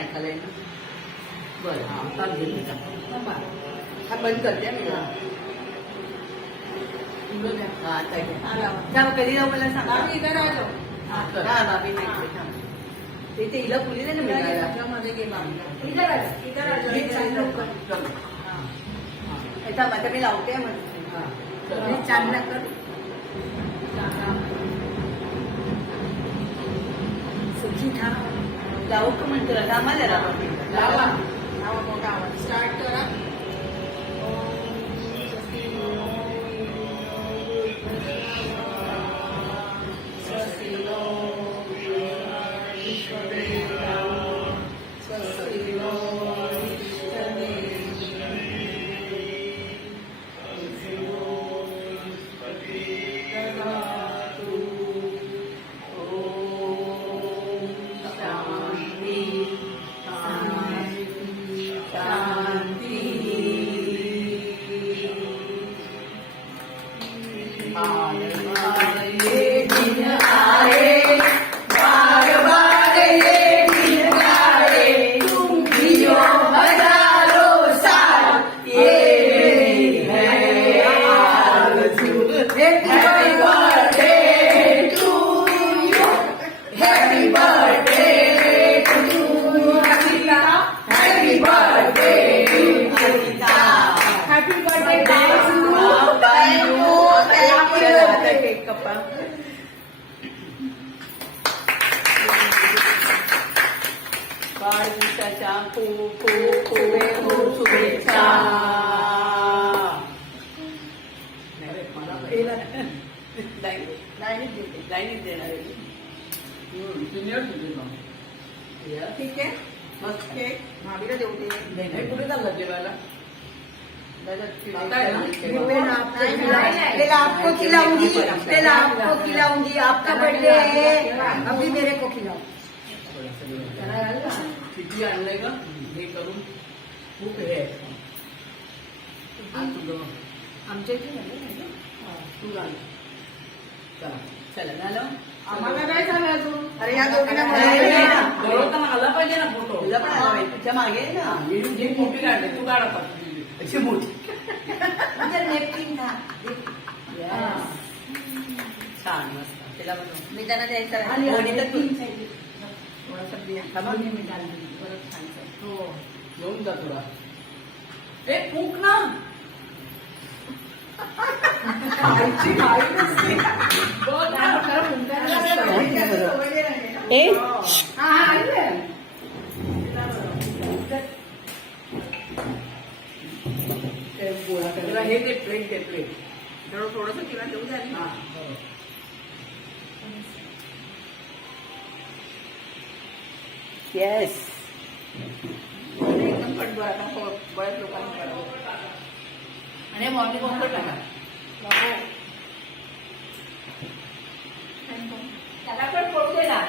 ऐकायला येईल ना बरं हा ताक घेऊन जा. हा बंद करते हा मी जरा. हा आता घे. हा, लावा. थांब, कधी जाऊ मला सांगा आम्ही इथं राहतो हा, कर. हा बाबी नाही इकडे थांब. ते ते हिला फुली दे ना मिळायला मध्ये गेला इथं राहा. इथं राहा. हे चालू कर. हा. हा. हे थांब, आता मी लावते म्हणजे हा. चल. हे चांगलं कर सुखी थांब लावू का म्हणतो लावा. लावा लावा स्टार्ट करा. केक कपा वाढदिवसाच्या खूप खूप खूप खूप शुभेच्छा लाईनीत देणार आहे ठीक आहे मस्त केक भाभीला देऊ दे हे कुठे चाललं जेवायला आपको खिलाऊँगी पहले आपको खिलाऊँगी आपको बर्थडे है अभी मेरे को खिलाओ हे हे. हा? तू चला चला झालं अरे या ना फ़ोटो तुला पण ना जी मोठी काढली तू काढ अशी मोठी म्हणजे नेपकिन था Yes. छान मस्त तिला बनव मी त्यांना द्यायचं आणि तर तू- थांबा. मी डालली. परत खायचं. हो घेऊन जा तुला ए नाही ना. ए गोळा. हे दे प्लेट दे प्लेट थोडं थोडंसं तिला देऊ द्या हा ना. येस एकदम पटबळ आता हो, बऱ्याच लोकांनी. आणि मॉर्निंग बॉम्बर टाका. त्याला पण दे ना